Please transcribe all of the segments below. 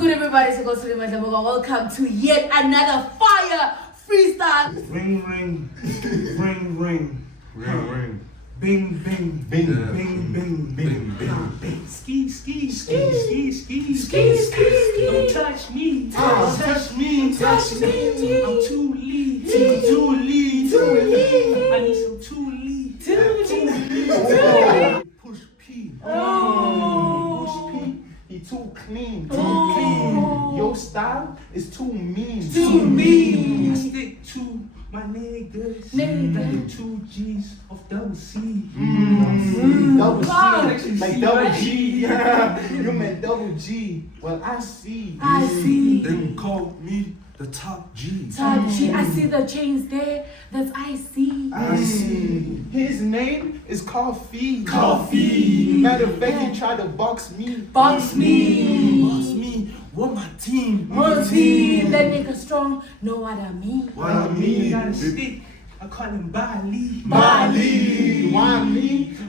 good, everybody? So welcome to yet another fire freestyle. Ring, ring, ring, ring, ring, ring. Bing, bing, bing, bing, bing, bing, bing. Ski, ski, ski, ski, ski, ski, ski. Don't touch me, touch me, touch me. I'm too lead, too lead, too lead. I need some too lead, too lead. Push P, push P. He too clean, too clean. Your style is too mean, too mean. I stick to my niggas, like 2 G's of double C. Double C, like double G. Yeah, you meant double G. Well, I see. Then call me the top G. Top G. I see the chains there. That's I see. His name is Coffee. Matter of fact, he tried to box me. Box me. What my team? That nigga strong. Know what I mean? What I mean? Got a stick. I call him Bali. Why me?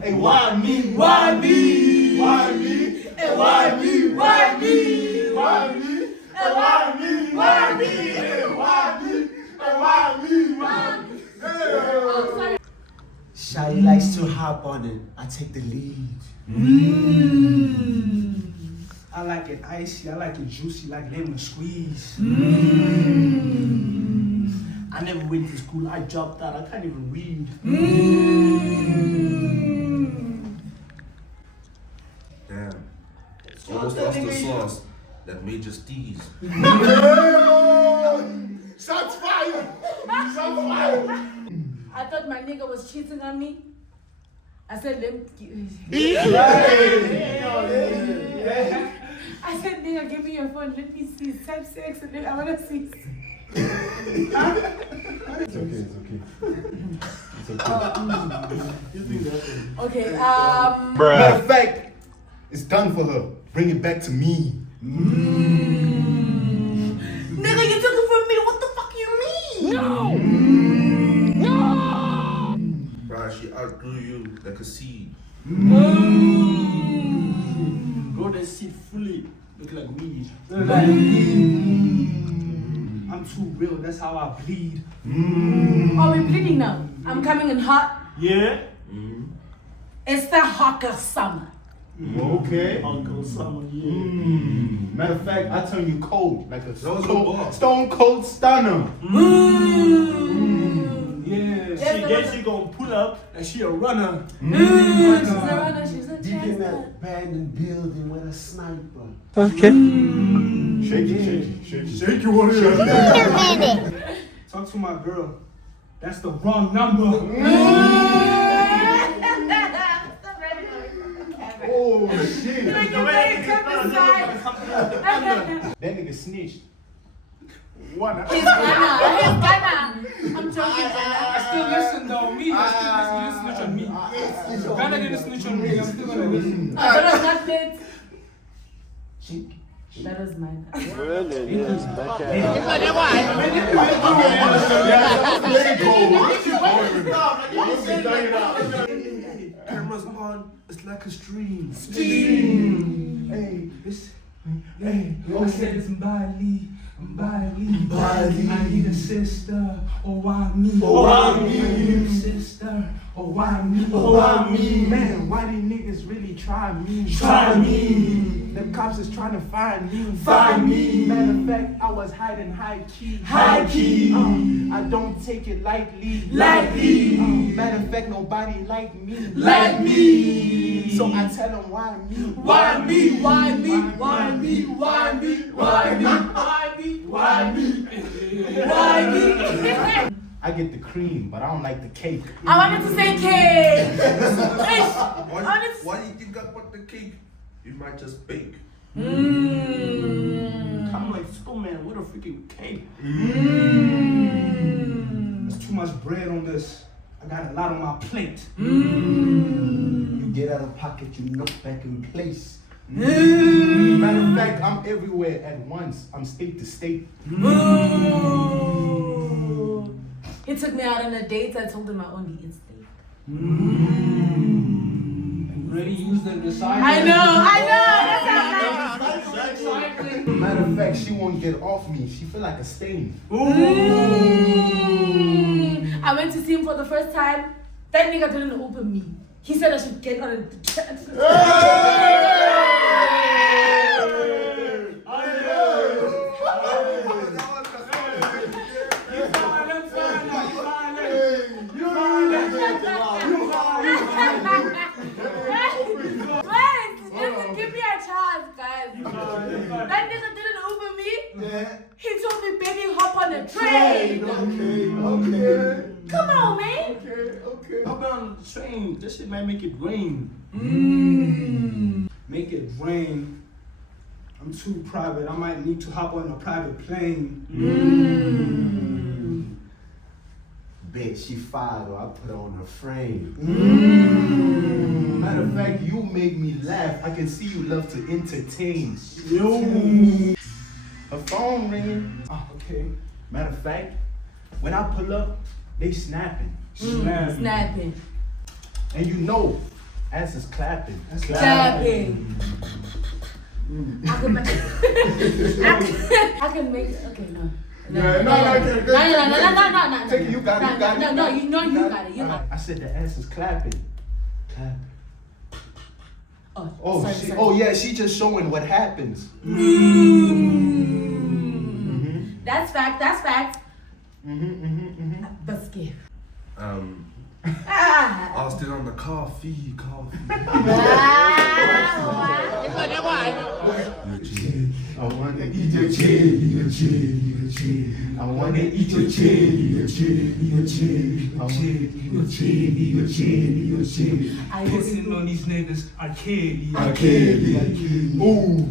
Hey, why me? Why me? Why me? Hey, why me? Why me? Why me? Hey, why me? Why me? Hey, why me? Hey, why me? Why me? Oh, sorry. Shawty likes to hop on it. I take the lead. I like it icy, I like it juicy, like lemon squeeze. I never went to school, I dropped out, I can't even read. Damn. It's almost lost the sauce that made you steez. Shots fired! Shots fired! I thought my nigga was cheating on me. I said, I said, nigga, give me your phone. Let me see. Type sex and then I want to see. It's okay. Okay, Matter of fact, it's done for her. Bring it back to me. Nigga, you took it from me. What the fuck you mean? No. Bruh, she outgrew you like a seed. Grow that seed fully, look like weed. I'm too real, that's how I bleed. Are we bleeding now? I'm coming in hot. Yeah? It's the hotter summer. Okay. Uncle Summer, yeah. Matter of fact, I turn you cold like a bar. stone cold stunner. Yeah, she gonna pull up and she a runner. She's a runner, she's a Deep in that champion. abandoned building with a sniper. Okay. Shake your water. Talk to my girl. That's the wrong number. Oh shit. That nigga snitched. One. He's Ghana. I'm joking, I still listen though. I still snitch on me. Ghana didn't snitch on me. I'm still gonna listen. That was not it. That was mine. Cameras on, it's like a stream. Hey, I said it's Bali. I need a sister, or why me? I need a sister, or why me? Man, why these niggas really try me? The cops is trying to find me. Matter of fact, I was hiding high key. I don't take it lightly. Matter of fact, nobody like me. So I tell them why me? I get the cream, but I don't like the cake. I wanted to say cake. Why do you think I bought the cake? You might just bake. I'm like Superman with a freaking cake. There's too much bread on this. I got a lot on my plate. You get out of pocket, you knock back in place. Matter of fact, I'm everywhere at once. I'm state to state. He took me out on a date. I told him I only eat steak. Ready, use them, decide. I know. That's how Exactly. Matter of fact, she won't get off me. She feel like a stain. I went to see him for the first time. That nigga didn't open me. He said I should get on the chat. Give me a chance, guys. That nigga didn't Uber me. Yeah. He told me, baby, hop on the train. Okay. Come on, man. Okay. Hop on the train. This shit might make it rain. Make it rain. I'm too private. I might need to hop on a private plane. Bitch, she fired or I put her on her frame. Matter of fact, you make me laugh. I can see you love to entertain. Her phone ringing. Okay. Matter of fact, when I pull up, they snapping. Snapping. And you know, ass is clapping. Clapping. I can make it. Okay, no. No. Take it, you got it. No, you know you got it. I said the ass is clapping. Clapping. Oh, sorry, she, sorry. oh yeah, she just showing what happens. That's fact. But skip. I'll still on the coffee. I wanna eat your chin, I wanna eat your chin, I listen on these niggas, I can't. Ooh,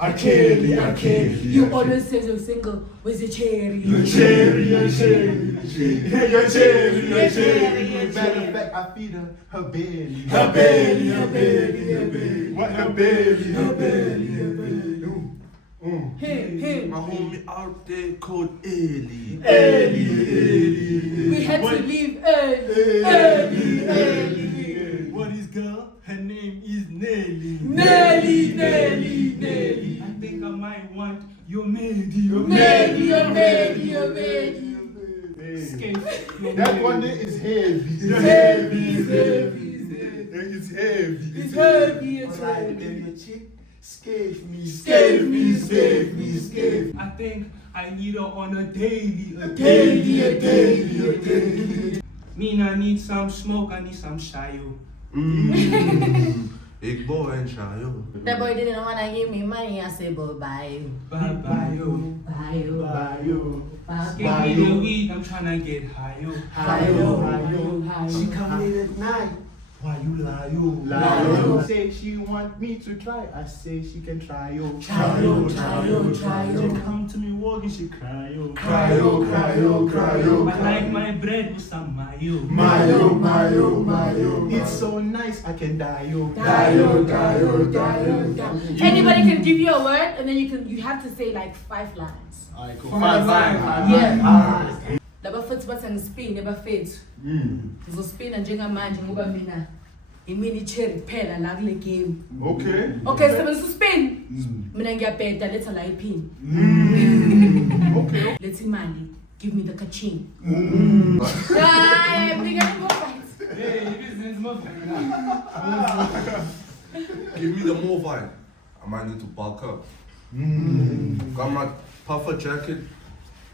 I can't. You always say you're single. Where's your cherry? Your cherry. Matter of fact, I feed her belly. What her belly. Him. My homie out there called Ellie. We had to leave early. What is girl? Her name is Nelly. Nelly. I think I might want your maid. That one there is heavy. It's heavy. Alright, baby, your chick. Scave me. I think I need her on a daily. Mean I need some smoke, I need some shayo. Big boy and Shayo. That boy didn't want to give me money. I said, bye. Bye. Bye. Give me the weed, I'm tryna get high. She come in at night. Why you lie? Say she want me to try. I say she can try yo. She come to me walking, she cry yo. Cry yo. I like my bread with some mayo. Mayo. It's so nice, I can die yo. Anybody can give you a word, and then you have to say like 5 lines. Alright, cool. 5 lines. Yeah. Laba futhi bathi ngispin ebafethu. Ngizospina njengamanje ngoba mina imini cherry kuphela la kule game. Okay, sebenzisa uspin. Mina ngiyabheda letha la ipin. Okay. Let's imali. Give me the kaching. Give me the mobile. I might need to bulk up. Got my puffer jacket.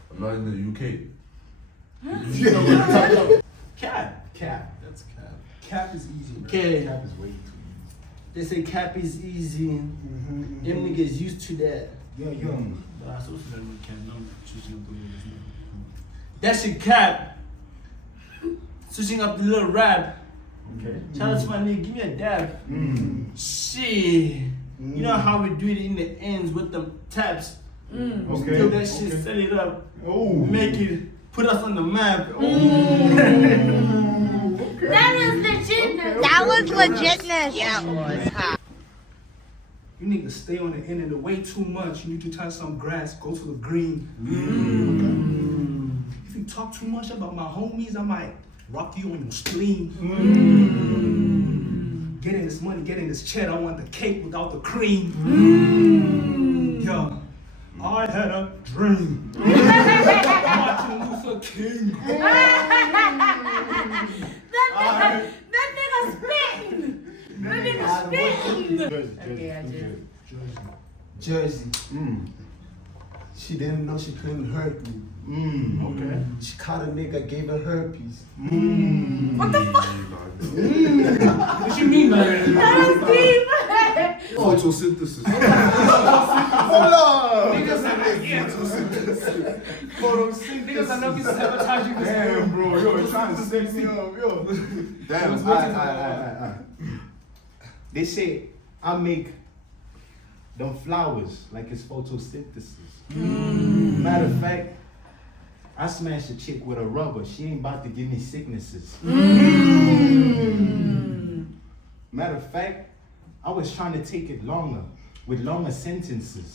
I'm not in the UK. Cap. That's cap. Cap is easy. Okay. Cap is way too They say cap is easy. Them niggas used to that. That shit cap. Switching up the little rap. Okay. Shout out to my nigga, give me a dab. Shit. You know how we do it in the ends with the taps. Okay. Do that shit, set it up, Oh. make it, put us on the map. That was legitness. That was legitness. Yeah, it was. You need to stay on the end of the way too much. You need to touch some grass, go to the green. If you talk too much about my homies, I might rock you on your spleen. Getting this money, getting this cheddar. I want the cake without the cream. Yo, I had a dream. Martin Luther King. That nigga spitting. That nigga spitting. Okay, I did. Jersey. She didn't know she couldn't hurt me. Okay. She caught a nigga, gave her herpes. What the fuck? What you mean by that? That was deep. Photosynthesis. Hold on! Niggas are like, yeah. Niggas are not sabotaging this. Damn, bro, yo, you're trying to set me up, yo. Damn, alright. They say I make them flowers like it's photosynthesis. Matter of fact, I smashed a chick with a rubber. She ain't about to give me sicknesses. Matter of fact, I was trying to take it longer, with longer sentences.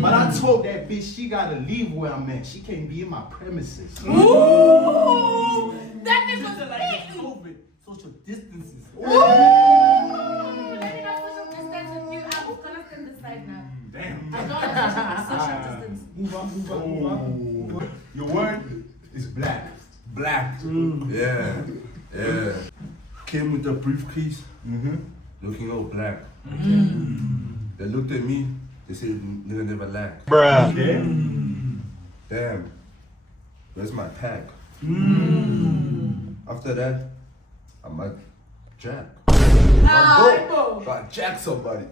But I told that bitch she gotta leave where I'm at. She can't be in my premises. Ooh, that nigga's like COVID, social distances. Let me not social distance with you. I'm gonna stand this side now. Damn. I don't have social distance. Move on. Your word is black. Black. Yeah. Came with a briefcase, looking all black. They looked at me, they said, nigga never lack. Bruh. Okay. Damn, where's my pack? After that, I might jack. Got jack somebody.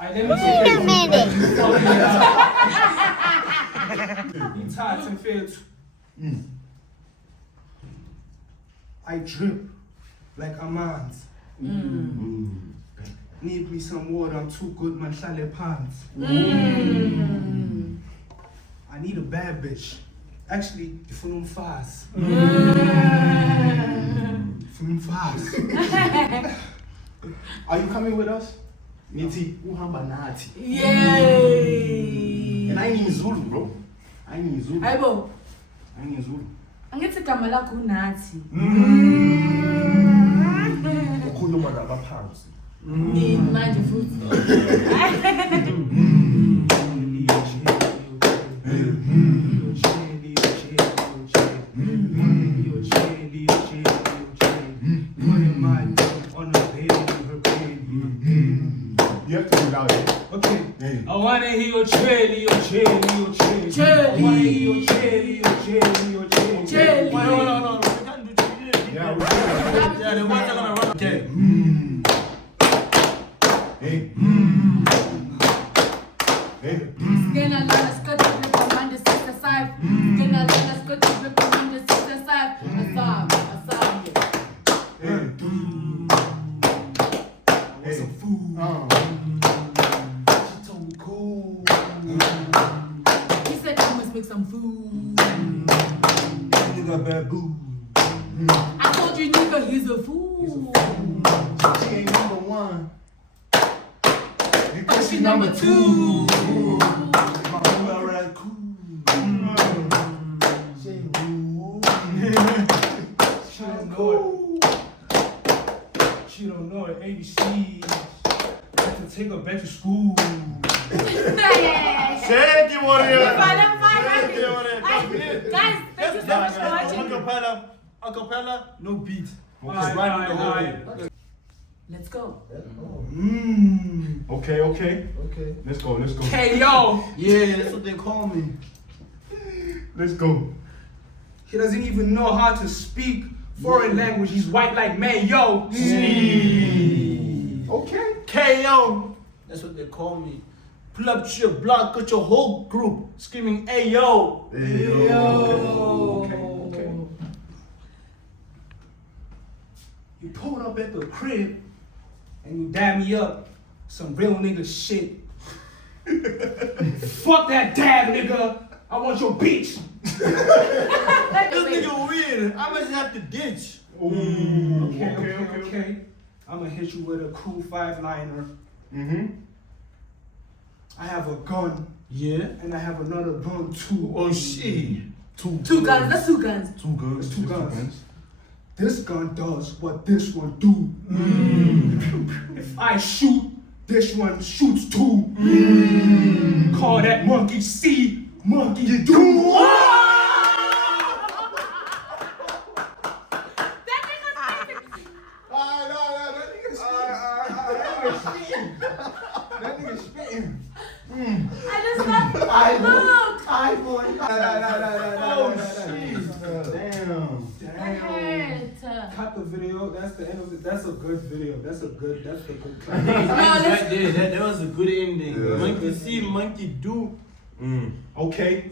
Wait a minute. You tired and failed. I drip like a man's. Need me some water, I'm too good, man. Shale pants. I need a bad bitch. Actually, if you fast. Fast. Are you coming with us? Niti, uhamba nathi. Yay! And I ain't in Zulu, bro. I ain't in Zulu. Hayibo, I ain't in Zulu. angithi igama lakho unathi. Ukhuluma nabaphansi. Ni manje futhi. You have to do it out here. Okay. Hey. I wanna hear your chelly. I wanna hear your chelly. Chelly. No. We can't do chelly. Yeah, we Yeah, the ones are gonna run. Okay. Hey. Hey. Skena lana skota flip command the sister side. Skena lana skota flip command the sister side. Asam. Hey. Hey. Some food. She told me cool. He said I must make some food. Nigga babu. I told you nigga he's a fool. She ain't number one. But she number two. Alright, cool. She ain't rude. She don't know it. She don't know her ABCs. Have to take her back to school. Shake it, warrior. Guys, Guys, thank you so much for watching. Acapella, no beat. Alright. Let's go. Okay. Let's go. Hey yo! Yeah, that's what they call me. Let's go. He doesn't even know how to speak foreign language. He's white like Mayo. Okay. KO. That's what they call me. Pull up to your block, got your whole group screaming, "Hey yo!" Okay. You pulled up at the crib and you dab me up. Some real nigga shit. Fuck that dab, nigga. I want your bitch. This nigga weird. I must have to ditch. Okay. I'm gonna hit you with a cool 5-liner. I have a gun. Yeah. And I have another gun too. Oh shit. Two guns. That's two guns. Two guns. Two guns. this gun does what this one do. If I shoot, this one shoots too. Call that monkey see, monkey do. That nigga spitting. I just got look. Oh shit. Damn. That hurt. Cut the video. That's the end of it. That's a good video. That's the good No, let's- Right there, that was a good ending. Yeah. Monkey see, monkey do. Okay.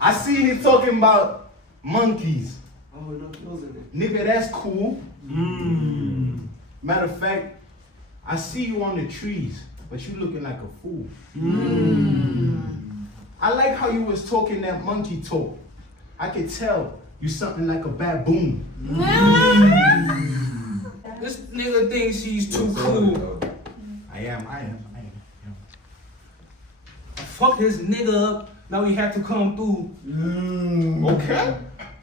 I see him talking about monkeys. Oh, no, kills in it. Nigga, that's cool. Matter of fact, I see you on the trees, but you looking like a fool. I like how you was talking that monkey talk. I could tell you something like a baboon. This nigga thinks he's too cool. I am. I fucked this nigga up. Now he had to come through.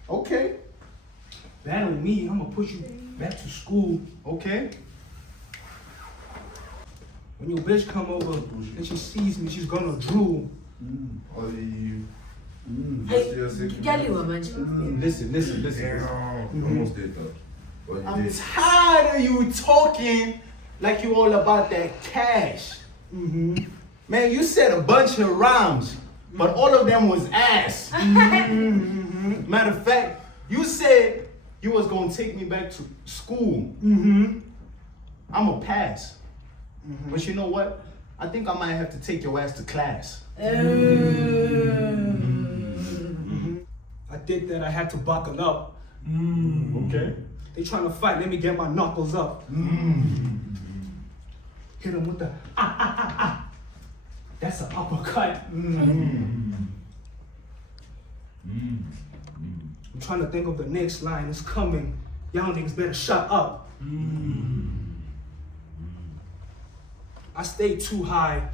Okay. Battle me. I'm gonna push you back to school. Okay. When your bitch come over and she sees me, she's gonna drool. Galiwa manje. Listen. Almost did that. But you I'm did. tired of you talking like you all about that cash. Man, you said a bunch of rhymes, but all of them was ass. Matter of fact, you said you was gonna take me back to school. I'ma pass. But you know what? I think I might have to take your ass to class. I did that. I had to buckle up. Okay. They trying to fight. Let me get my knuckles up. Hit him with the That's an uppercut. I'm trying to think of the next line. It's coming. Y'all niggas better shut up. I stay too high.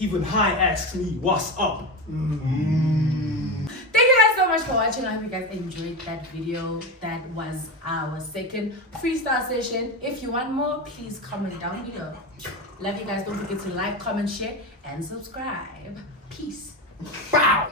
Even high asks me, what's up? Thank you guys so much for watching. I hope you guys enjoyed that video. That was our second freestyle session. If you want more, please comment down below. Love you guys. Don't forget to like, comment, share, and subscribe. Peace. Bow!